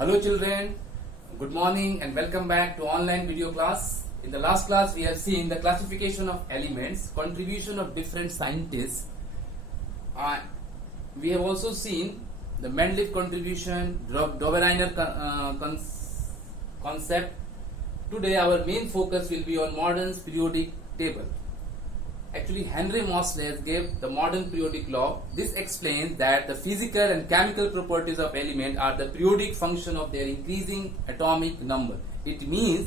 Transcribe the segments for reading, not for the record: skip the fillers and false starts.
Hello children, good morning and welcome back to online video class. In the last class we have seen the classification of elements, contribution of different scientists. We have also seen the Mendeleev contribution, Dobereiner concept. Today our main focus will be on modern periodic table. Actually, Henry Moseley gave the modern periodic law. This explains that the physical and chemical properties of element are the periodic function of their increasing atomic number. It means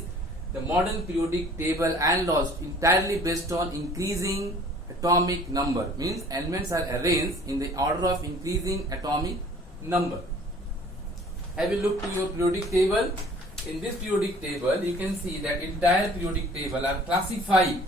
the modern periodic table and laws entirely based on increasing atomic number. Means elements are arranged in the order of increasing atomic number. Have a look to your periodic table. In this periodic table, you can see that entire periodic table are classified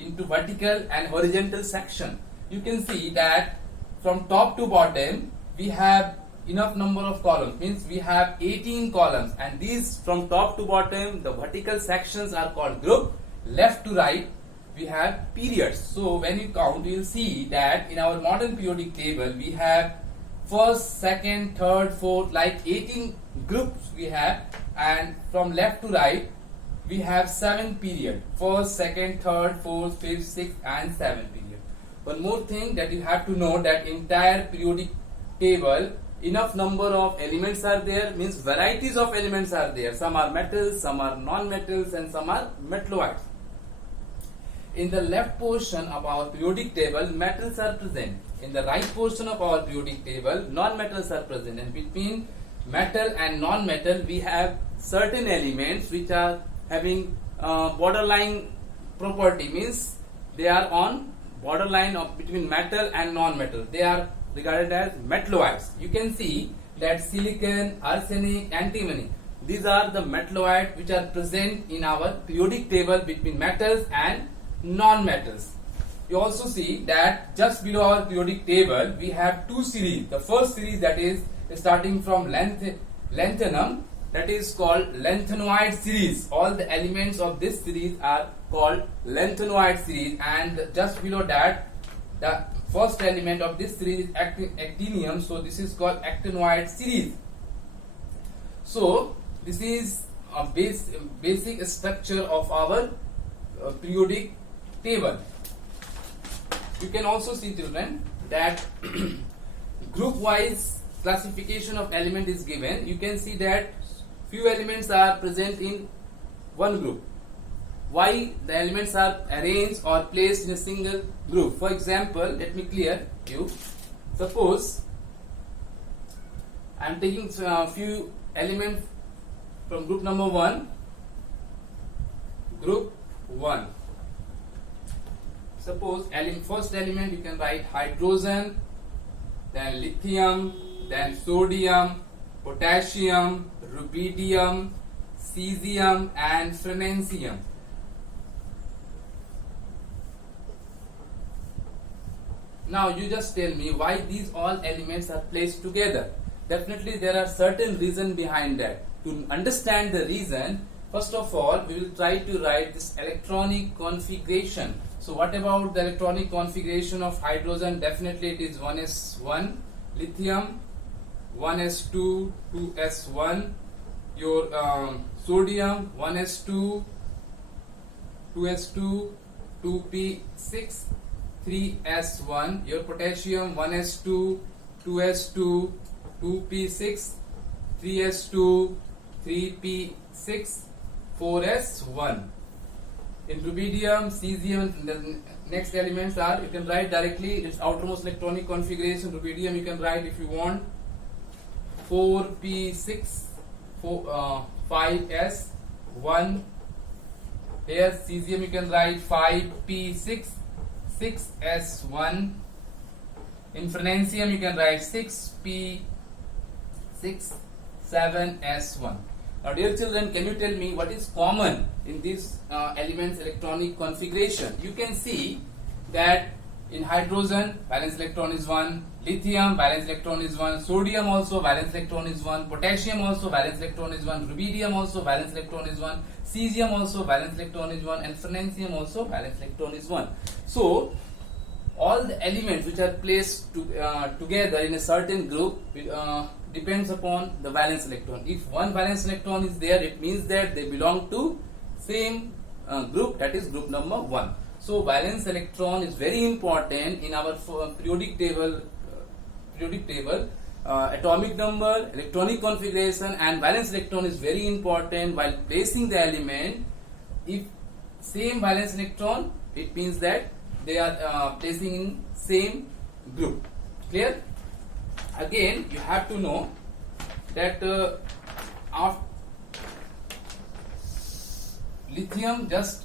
into vertical and horizontal section. You can see that from top to bottom we have enough number of columns, means we have 18 columns, and these from top to bottom the vertical sections are called group. Left to right we have periods. So when you count, you will see that in our modern periodic table we have first, second, third, fourth, like 18 groups we have, and from left to right we have 7 period: first, second, third, fourth, fifth, sixth and 7th period. One more thing that you have to know, that entire periodic table enough number of elements are there, means varieties of elements are there. Some are metals, some are non-metals and some are metalloids. In the left portion of our periodic table metals are present. In the right portion of our periodic table non-metals are present, and between metal and non-metal we have certain elements which are having borderline property, means they are on borderline of between metal and non-metal. They are regarded as metalloids. You can see that silicon, arsenic, antimony, these are the metalloids which are present in our periodic table between metals and non-metals. You also see that just below our periodic table we have two series. The first series, that is starting from lanthanum, that is called lanthanoid series. All the elements of this series are called lanthanoid series, and just below that the first element of this series is actinium, so this is called actinoid series. So this is a basic structure of our periodic table. You can also see, children, that group wise classification of element is given. You can see that few elements are present in one group. Why the elements are arranged or placed in a single group? For example, let me clear you. Suppose I am taking a few elements from group number 1. Group 1. Suppose first element you can write hydrogen, then lithium, then sodium, potassium, rubidium, cesium and francium. Now you just tell me why these all elements are placed together. Definitely there are certain reasons behind that. To understand the reason, first of all we will try to write this electronic configuration. So what about the electronic configuration of hydrogen? Definitely it is 1s1, lithium 1s2, 2s1, your sodium 1s2, 2s2, 2p6, 3s1, your potassium 1s2, 2s2, 2p6, 3s2, 3p6, 4s1. In rubidium, cesium, the next elements are, you can write directly its outermost electronic configuration. Rubidium you can write if you want 4p6, 5s1. Here cesium you can write 5p6, 6s1. In francium you can write 6p6, 7s1. Now dear children, can you tell me what is common in these elements electronic configuration? You can see that in hydrogen valence electron is 1, lithium valence electron is 1, sodium also valence electron is 1, potassium also valence electron is 1, rubidium also valence electron is 1, cesium also valence electron is 1 and francium also valence electron is 1. So all the elements which are placed together in a certain group depends upon the valence electron. If one valence electron is there, it means that they belong to same group, that is group number 1. So valence electron is very important in our periodic table. Atomic number, electronic configuration, and valence electron is very important while placing the element. If same valence electron, it means that they are placing in same group. Clear? Again, you have to know that lithium just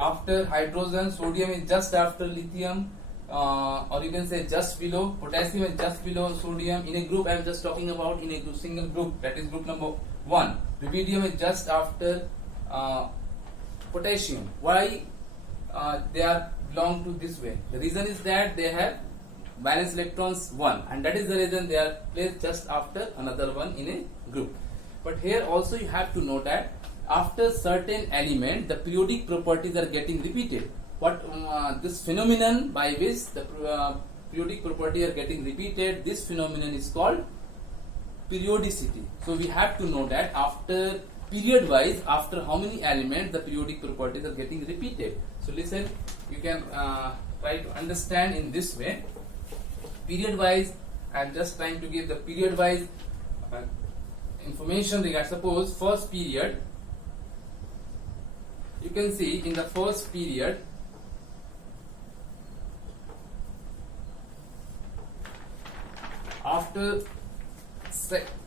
after hydrogen, sodium is just after lithium, or you can say just below, potassium is just below sodium. In a group, I am just talking about in a single group, that is group number 1. Rubidium is just after potassium. Why they are belong to this way? The reason is that they have valence electrons 1, and that is the reason they are placed just after another one in a group. But here also you have to know that after certain element, the periodic properties are getting repeated. What this phenomenon by which the periodic property are getting repeated, this phenomenon is called periodicity. So we have to know that after period wise, after how many elements the periodic properties are getting repeated. So listen, you can try to understand in this way. Period wise, I am just trying to give the period wise information regarding, suppose first period, you can see in the first period after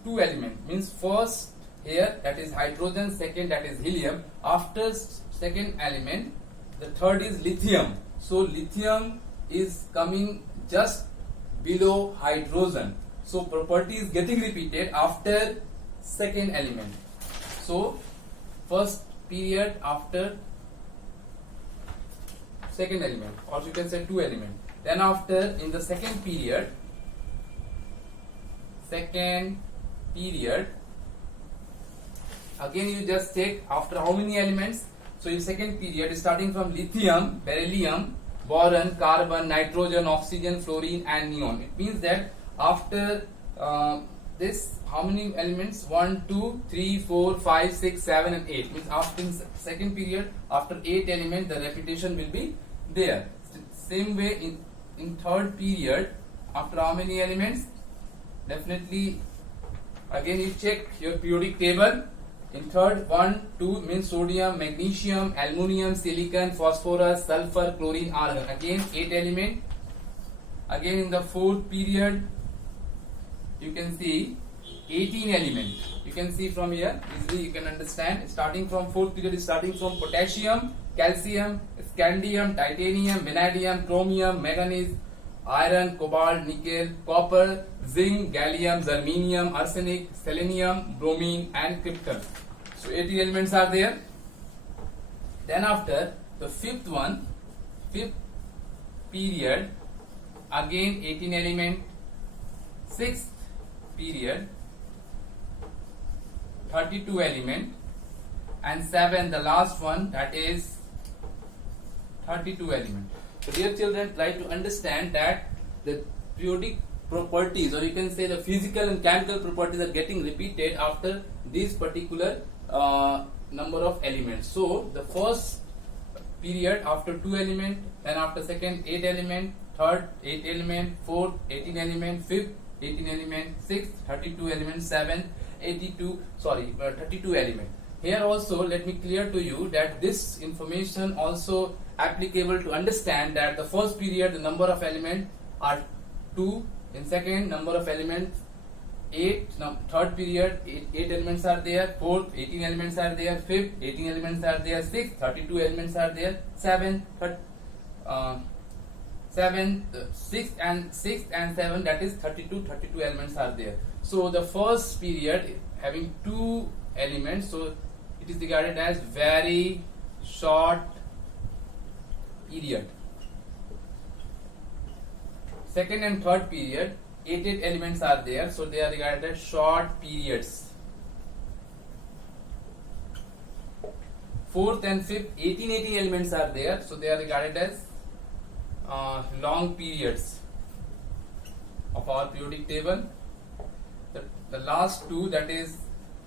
2 elements, means first here that is hydrogen, second that is helium. After second element, the third is lithium. So lithium is coming just below hydrogen. So property is getting repeated after second element. So first period after second element, or you can say 2 elements. Then after in the second period, again you just take after how many elements. So in second period, starting from lithium, beryllium, boron, carbon, nitrogen, oxygen, fluorine, and neon. It means that after this, how many elements? 1, 2, 3, 4, 5, 6, 7, and 8. Means after second period, after 8 elements, the repetition will be there. Same way in third period, after how many elements? Definitely, again you check your periodic table. In third, 1, 2 means sodium, magnesium, aluminium, silicon, phosphorus, sulfur, chlorine, argon. Again 8 element. Again in the fourth period, you can see 18 element. You can see from here, easily you can understand. Starting from fourth period, starting from potassium, calcium, scandium, titanium, vanadium, chromium, manganese, iron, cobalt, nickel, copper, zinc, gallium, germanium, arsenic, selenium, bromine, and krypton. So 80 elements are there. Then after the fifth period, again 18 element. Sixth period, 32 element, and 7, the last one, that is 32 element. So dear children, try to understand that the periodic properties, or you can say the physical and chemical properties, are getting repeated after this particular number of elements. So the first period after 2 element, then after second 8 element, third 8 element, fourth 18 element, fifth 18 element, sixth 32 element, seventh 32 element. Here also let me clear to you that this information also applicable to understand that the first period the number of elements are 2, in second number of elements 8, third period 8 elements are there, fourth 18 elements are there, fifth 18 elements are there, sixth 32 elements are there, seventh, sixth and 7, that is 32 elements are there. So the first period having 2 elements, so it is regarded as very short period. Second and third period 8 elements are there, so they are regarded as short periods. Fourth and fifth 18 elements are there, so they are regarded as long periods of our periodic table. the last two, that is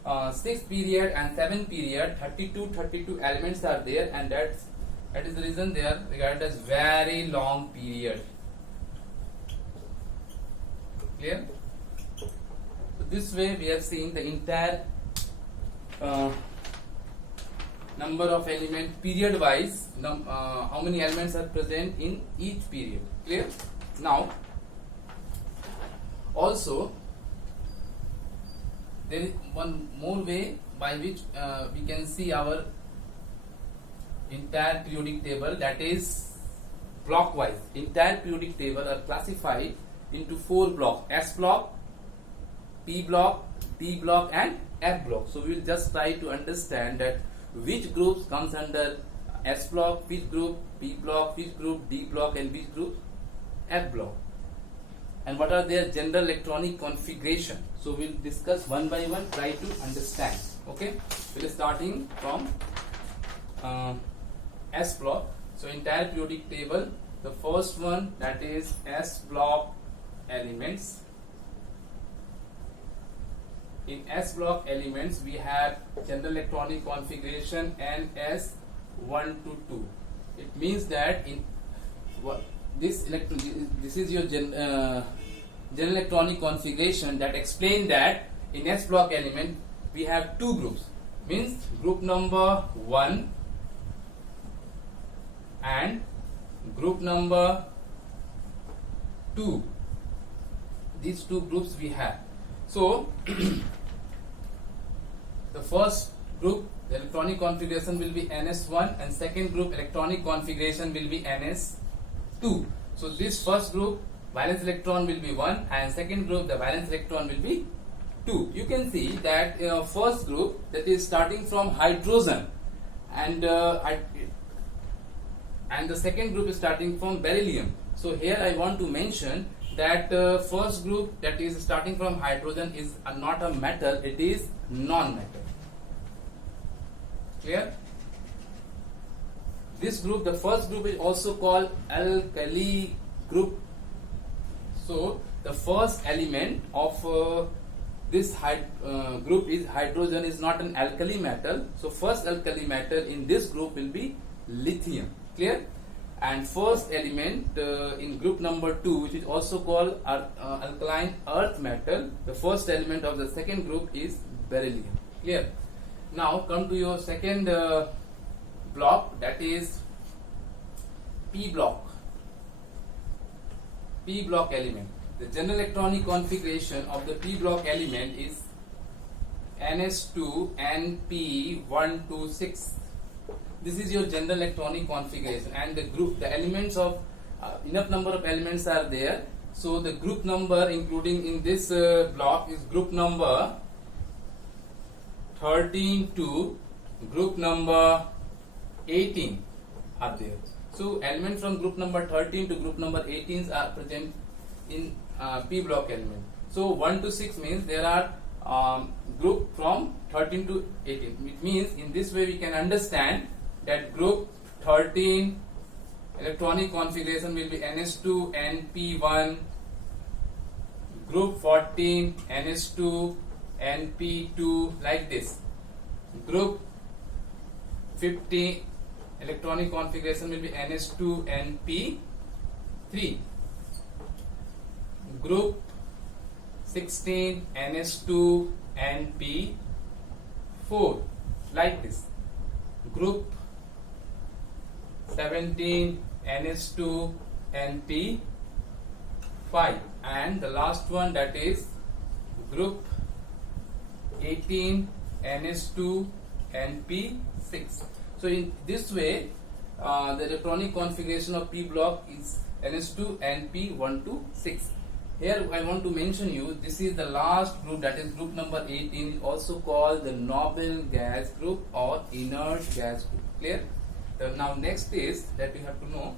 6 period and 7 period, 32 elements are there, and that is the reason they are regarded as very long period. Clear? So this way we have seen the entire number of elements period wise, how many elements are present in each period. Clear? Now also there is one more way by which we can see our entire periodic table, that is block wise. Entire periodic table are classified into 4 blocks: S block, P block, D block and F block. So we will just try to understand that which groups comes under S block, which group P block, which group D block and which group F block, and what are their general electronic configuration. So we'll discuss one by one, try to understand. Okay, we'll starting from S block. So entire periodic table, the first one, that is S block elements. In S block elements we have general electronic configuration NS1 to 2. It means that in this is your general electronic configuration that explain that in S block element we have 2 groups, means group number 1 and group number 2. These 2 groups we have. So the first group, the electronic configuration will be NS1, and second group electronic configuration will be NS2. So this first group valence electron will be 1, and second group the valence electron will be 2. You can see that first group, that is starting from hydrogen, and the second group is starting from beryllium. So here I want to mention that first group, that is starting from hydrogen, is not a metal, it is non-metal. Clear? This group, the first group, is also called alkali group. So the first element of this group is hydrogen, is not an alkali metal. So first alkali metal in this group will be lithium. Clear? And first element in group number 2, which is also called alkaline earth metal, the first element of the second group is beryllium. Clear? Now come to your second block, that is P block. P block element. The general electronic configuration of the P block element is NS2 NP126. This is your general electronic configuration, and the group, the elements of enough number of elements are there. So the group number including in this block is group number 13 to group number 18 are there. So elements from group number 13 to group number 18 are present in P block element. So 1 to 6 means there are group from 13 to 18. It means in this way we can understand that group 13 electronic configuration will be NS2 NP1, group 14 NS2 NP2, like this. Group 50 electronic configuration will be NS2 NP3, group 16 NS2 NP4, like this. Group 17 NS2 NP5, and the last one, that is group 18 NS2 NP6. So in this way the electronic configuration of P block is NS2 NP1 to 6. Here I want to mention you, this is the last group, that is group number 18, is also called the noble gas group or inert gas group. Clear? Now next is that we have to know,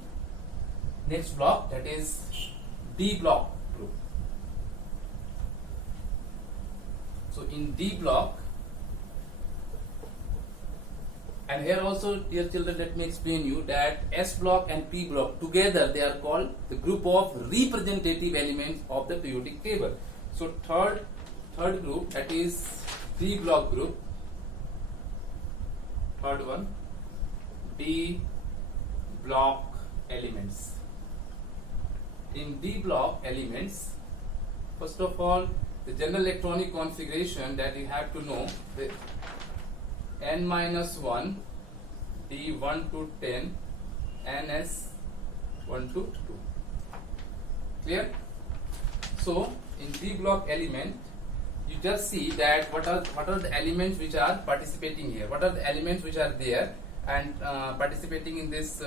next block, that is D block group. So in D block, and here also, dear children, let me explain you that S block and P block together they are called the group of representative elements of the periodic table. So third third group, that is D block group. Third one, D block elements. In D block elements, first of all, the general electronic configuration that you have to know, the n minus 1, D 1 to 10, ns 1 to 2. Clear? So in D block element, you just see that what are the elements which are participating here, what are the elements which are there and participating in this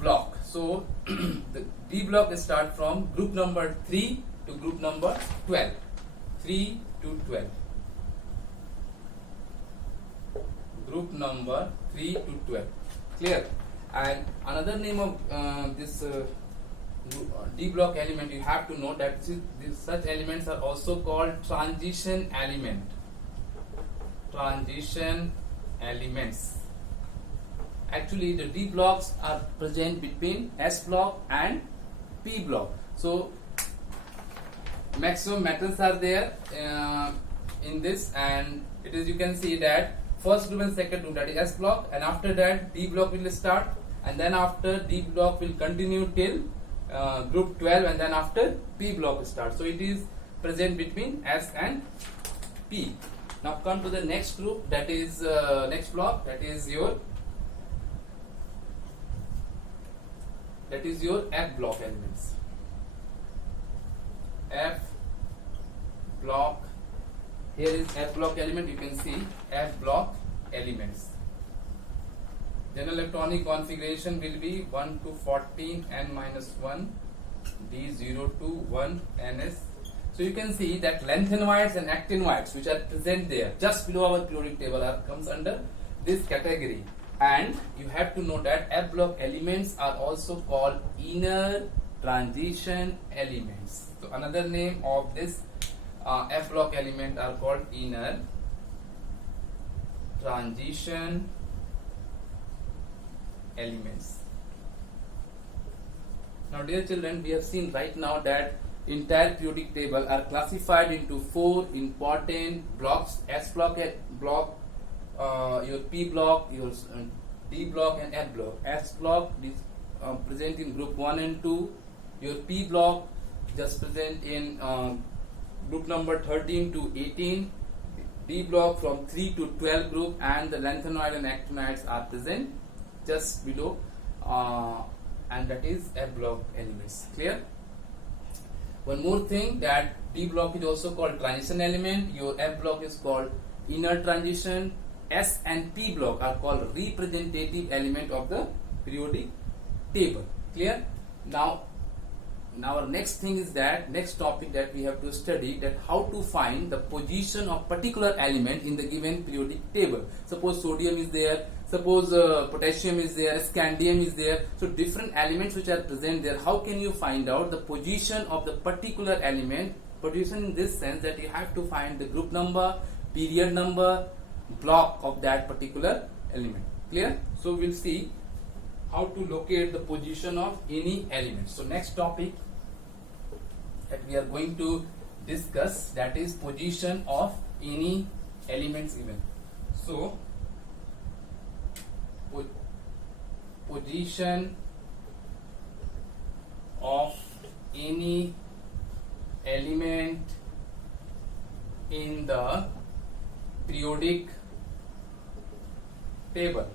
block. So the D block start from group number 3 to group number 12. 3 to 12. Group number 3 to 12. Clear? And another name of this D block element, you have to know that such elements are also called transition element. Transition elements. Actually, the D blocks are present between S block and P block. So maximum metals are there in this, and it is, you can see that first group and second group, that is S block, and after that D block will start, and then after D block will continue till group 12, and then after P block starts. So it is present between S and P. Now come to the next group, that is next block, that is your F block elements. F block, here is F block element, you can see F block elements. General electronic configuration will be 1 to 14, n minus 1, D 0 to 1, ns. So you can see that lanthanoids and actinoids which are present there just below our periodic table comes under this category. And you have to know that F block elements are also called inner transition elements. So another name of this F block element are called inner transition elements. Now dear children, we have seen right now that entire periodic table are classified into 4 important blocks: S block, your P block, your D block and F block. S block is present in group 1 and 2. Your P block just present in group number 13 to 18. D block from 3 to 12 group, and the lanthanoid and actinoids are present just below, and that is F block elements. Clear? One more thing, that D block is also called transition element, your F block is called inner transition, S and P block are called representative element of the periodic table. Clear? Now our next thing is that next topic that we have to study, that how to find the position of particular element in the given periodic table. Suppose sodium is there, suppose potassium is there, scandium is there. So different elements which are present there, how can you find out the position of the particular element? Position in this sense that you have to find the group number, period number, block of that particular element. Clear? So we'll see how to locate the position of any element. So next topic that we are going to discuss, that is position of any elements given. So position of any element in the periodic table.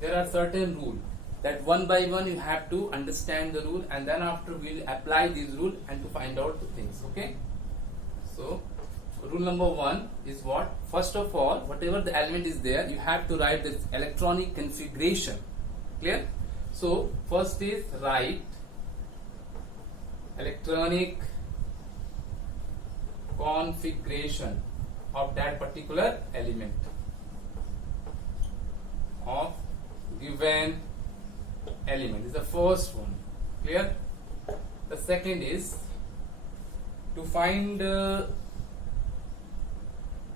There are certain rules that one by one you have to understand the rule, and then after we will apply these rules and to find out the things. Okay? So rule number 1 is what? First of all, whatever the element is there, you have to write this electronic configuration. Clear? So first is write electronic configuration of that particular element of given element. This is the first one. Clear? The second is to find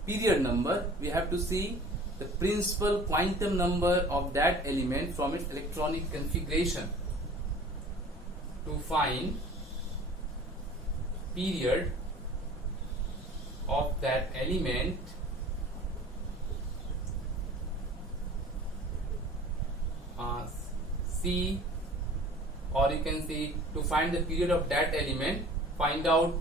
period number. We have to see the principal quantum number of that element from its electronic configuration. To find period of that element C, or you can see to find the period of that element, find out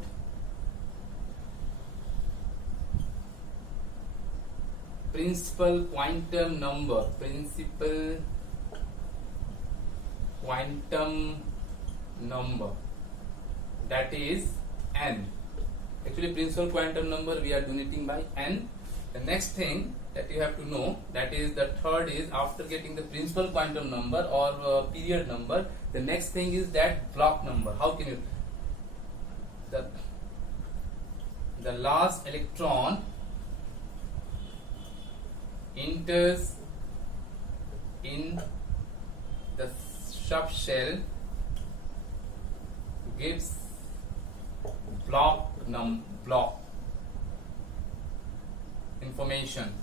principal quantum number, that is n. Actually principal quantum number we are denoting by n. The next thing that you have to know, that is the third is, after getting the principal quantum number or period number, the next thing is that Bloch number. How can you, the last electron enters in the subshell gives Bloch information.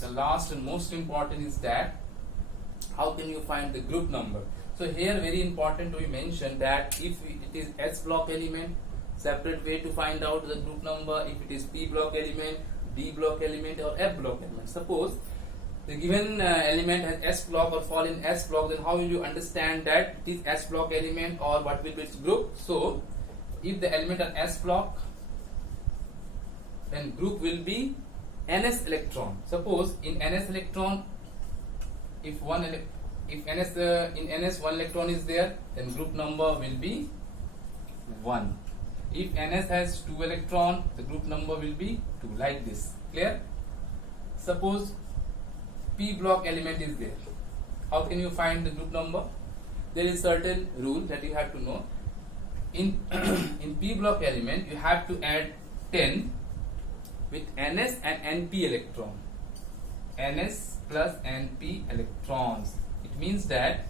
The last and most important is that how can you find the group number. So here very important to be mentioned that if it is S block element, separate way to find out the group number. If it is P block element, D block element or F block element. Suppose the given element has S block or fall in S block, then how will you understand that it is S block element or what will be its group? So if the element are S block, then group will be ns electron. Suppose in ns electron, if ns in ns one electron is there, then group number will be 1. If ns has 2 electron, the group number will be 2, like this. Clear? Suppose P block element is there. How can you find the group number? There is certain rule that you have to know. In P block element, you have to add 10 with ns and np electron. Ns plus np electrons. It means that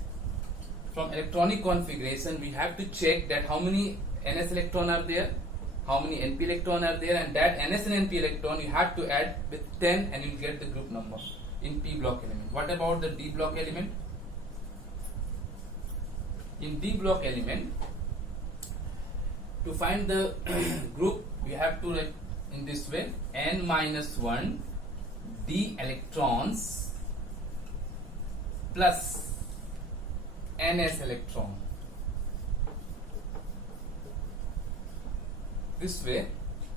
from electronic configuration, we have to check that how many ns electron are there, how many np electron are there, and that ns and np electron you have to add with 10 and you will get the group number in P block element. What about the D block element? In D block element, to find the group, we have to write in this way: n minus 1 d electrons plus ns electron. This way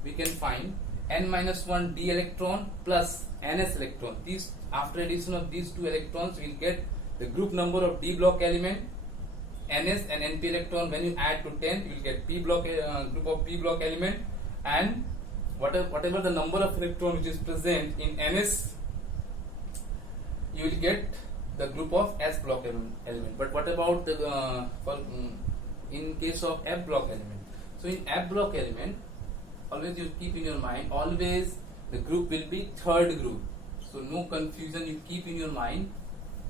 we can find n minus 1 d electron plus ns electron. These, after addition of these two electrons, we will get the group number of D block element. Ns and np electron, when you add to 10, you will get P block group of P block element, and whatever the number of electron which is present in ns, you will get the group of S block element. But what about the in case of F block element? So in F block element, always you keep in your mind, always the group will be third group. So no confusion, you keep in your mind.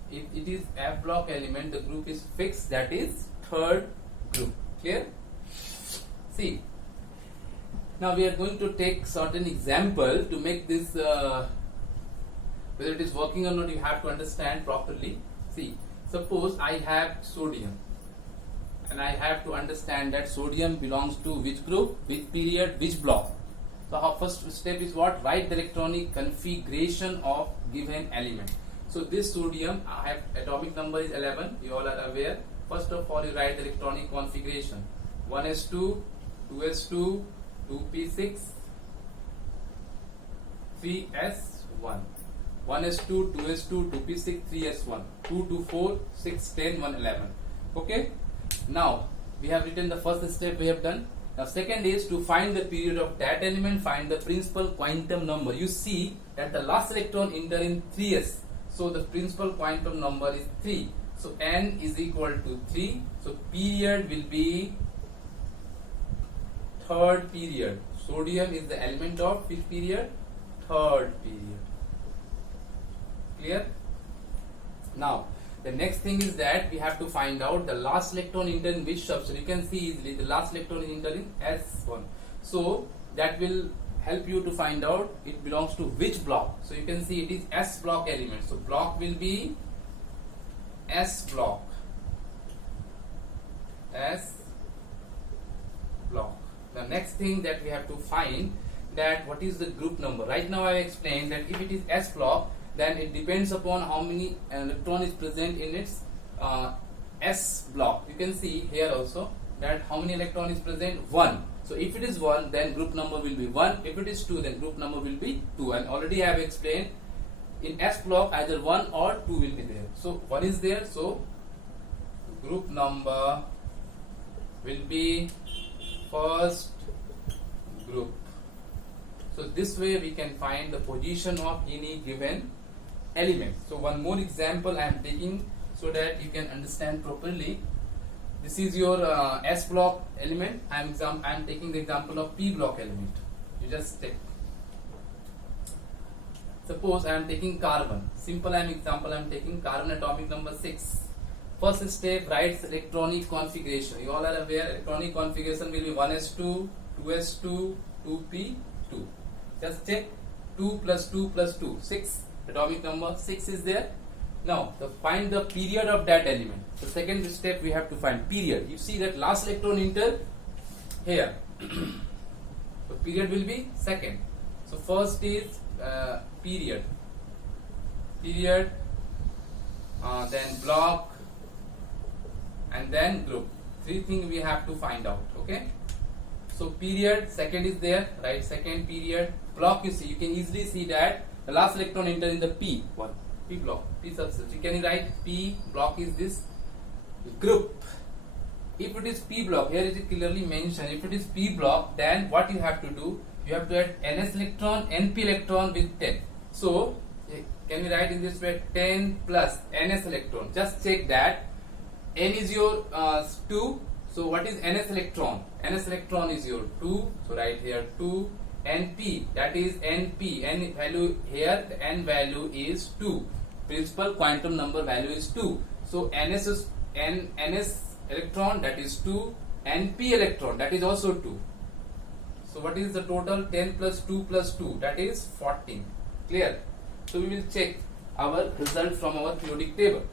If it is F block element, the group is fixed, that is third group. Clear? See, now we are going to take certain example to make this whether it is working or not, you have to understand properly. See, suppose I have sodium and I have to understand that sodium belongs to which group, which period, which block. So our first step is what? Write the electronic configuration of given element. So this sodium, I have atomic number is 11, you all are aware. First of all, you write the electronic configuration: 1s2, 2s2, 2p6, 3s1. 1s2, 2s2, 2p6, 3s1, 2 to 4, 6, 10, 1, 11. Okay? Now, we have written the first step we have done. Now, second is to find the period of that element, find the principal quantum number. You see that the last electron enter in 3s. So, the principal quantum number is 3. So, n is equal to 3. So, period will be third period. Sodium is the element of which period? Third period. Clear? Now, the next thing is that we have to find out the last electron enter in which subshell. You can see easily the last electron is enter in S1. So, that will help you to find out it belongs to which block. So, you can see it is S block element. So, block will be S block. S block. The next thing that we have to find that what is the group number. Right now I explained that if it is S block, then it depends upon how many electron is present in its S block. You can see here also that how many electron is present, 1. So if it is 1, then group number will be 1. If it is 2, then group number will be 2. And already I have explained in S block either 1 or 2 will be there. So 1 is there, so group number will be first group. So this way we can find the position of any given element. So one more example I am taking so that you can understand properly. This is your S block element. I am taking the example of P block element. You just take. Suppose I am taking carbon. Simple example I am taking carbon atomic number 6. First step, writes electronic configuration. You all are aware electronic configuration will be 1s2, 2s2, 2p2. Just check 2 plus 2 plus 2, 6. Atomic number 6 is there. Now, find the period of that element. The second step we have to find period. You see that last electron enter here. So period will be second. So first is period. Period, then block, and then group. 3 things we have to find out. Okay. So period, second is there, right? Second period. Block, you see, you can easily see that the last electron enter in the P one. P block, P substance. You can write P block is this group. If it is P block, here it is clearly mentioned. If it is P block, then what you have to do? You have to add NS electron, NP electron with 10. So can we write in this way 10 plus NS electron? Just check that N is your 2. So what is NS electron? NS electron is your 2. So write here 2. NP, that is NP. N value here, the N value is 2. Principal quantum number value is 2. So NS is NS electron, that is 2. NP electron, that is also 2. So what is the total? 10 plus 2 plus 2, that is 14. Clear? So we will check our result from our periodic table.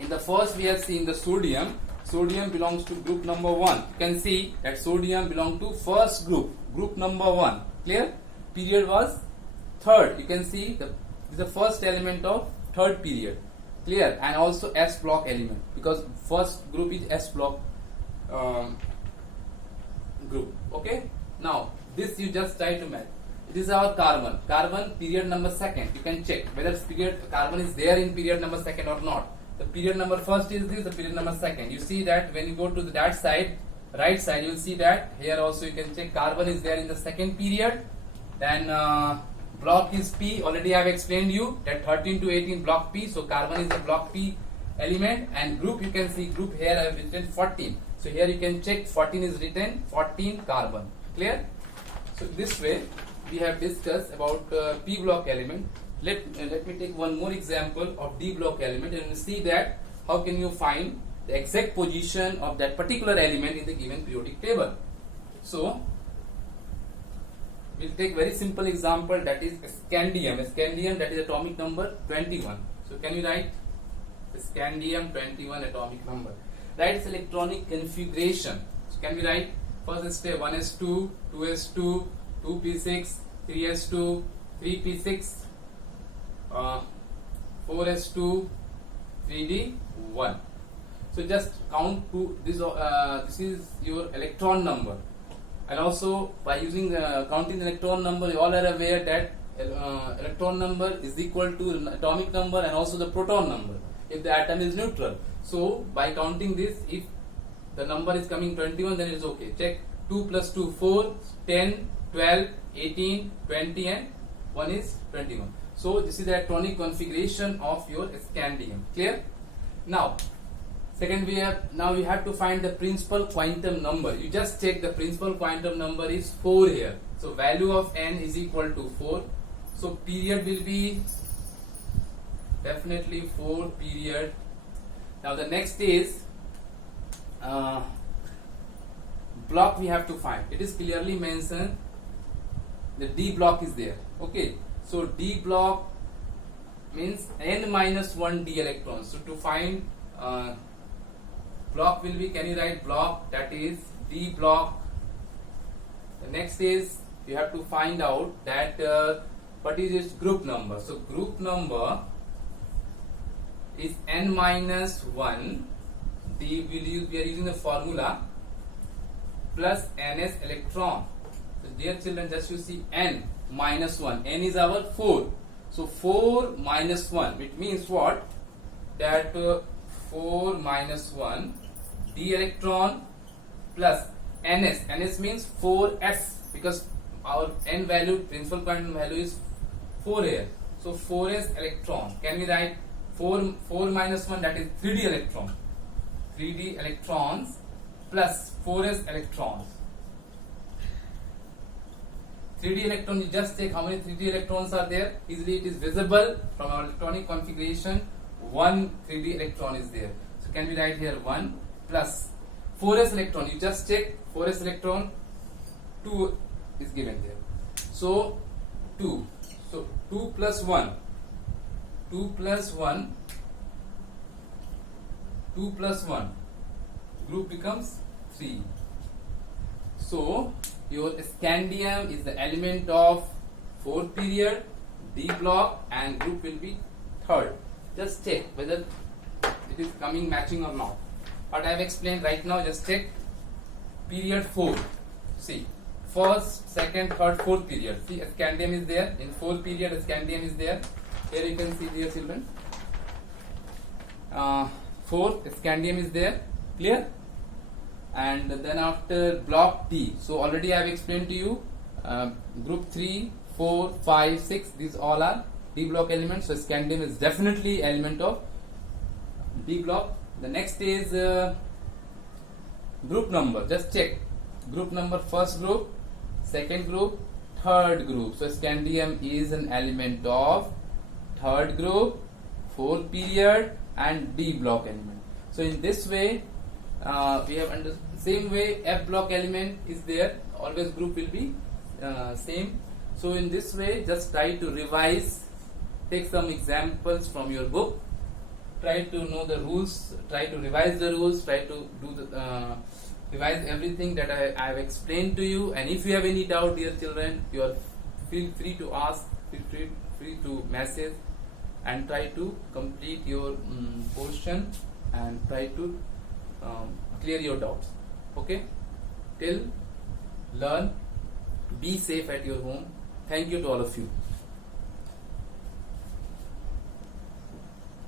In the first we have seen the sodium. Sodium belongs to group number 1. You can see that sodium belongs to first group number 1. Clear? Period was third. You can see the first element of third period. Clear? And also S block element, because first group is S block group. Okay. Now this you just try to match. It is our carbon. Carbon period number 2nd. You can check whether period carbon is there in period number 2nd or not. The period number first is this, the period number 2nd. You see that when you go to that side, right side, you will see that here also you can check carbon is there in the 2nd period. Then block is P. Already I have explained you that 13 to 18 block P. So carbon is the block P element, and group you can see group here I have written 14. So here you can check 14 is written, 14 carbon. Clear? So this way we have discussed about P block element. Let me take one more example of D block element, and you see that how can you find the exact position of that particular element in the given periodic table. So we'll take very simple example, that is scandium. Scandium, that is atomic number 21. So can you write scandium 21 atomic number? Write its electronic configuration. So can we write first step 1s2, 2s2, 2p6, 3s2, 3p6, 4s2, 3d1. So just count to this. This is your electron number, and also by using counting the electron number, you all are aware that electron number is equal to atomic number and also the proton number if the atom is neutral. So by counting this, if the number is coming 21, then it is okay. Check 2 plus 2 4, 10, 12, 18, 20, and 1 is 21. So this is the electronic configuration of your scandium. Clear? Now second we have to find the principal quantum number. You just check the principal quantum number is 4 here. So value of n is equal to 4. So period will be definitely 4 period. Now the next is block we have to find. It is clearly mentioned the D block is there. Okay. So D block means n minus 1 d electrons. So to find block will be, can you write block, that is D block. The next is you have to find out that what is its group number. So group number is n minus 1. We are using the formula plus ns electron. So dear children, just you see n minus 1. N is our 4. So 4 minus 1, it means what? That 4 minus 1 d electron plus ns. Ns means 4s, because our n value, principal quantum value is 4 here. So 4s electron. Can we write 4 minus 1, that is 3d electron. 3d electrons plus 4s electrons. 3d electron, you just check how many 3d electrons are there. Easily it is visible from our electronic configuration. 1 3d electron is there. So can we write here 1 plus 4s electron. You just check 4s electron, 2 is given there. So 2. So 2 plus 1. 2 plus 1. 2 plus 1. Group becomes 3. So your scandium is the element of 4th period, D block, and group will be 3rd. Just check whether it is coming matching or not. What I have explained right now, just check period 4. See, 1st, 2nd, 3rd, 4th period. See, scandium is there. In 4th period, scandium is there. Here you can see, dear children. 4th, scandium is there. Clear? And then after block D. So already I have explained to you group 3, 4, 5, 6. These all are D block elements. So scandium is definitely element of D block. The next is group number. Just check group number, first group, second group, third group. So scandium is an element of third group, 4th period, and D block element. So in this way we have under same way F block element is there. Always group will be same. So in this way, just try to revise. Take some examples from your book. Try to know the rules. Try to revise the rules. Try to do the revise everything that I have explained to you. And if you have any doubt, dear children, you are feel free to ask. Feel free to message, and try to complete your portion and try to clear your doubts. Okay? Till learn. Be safe at your home. Thank you to all of you.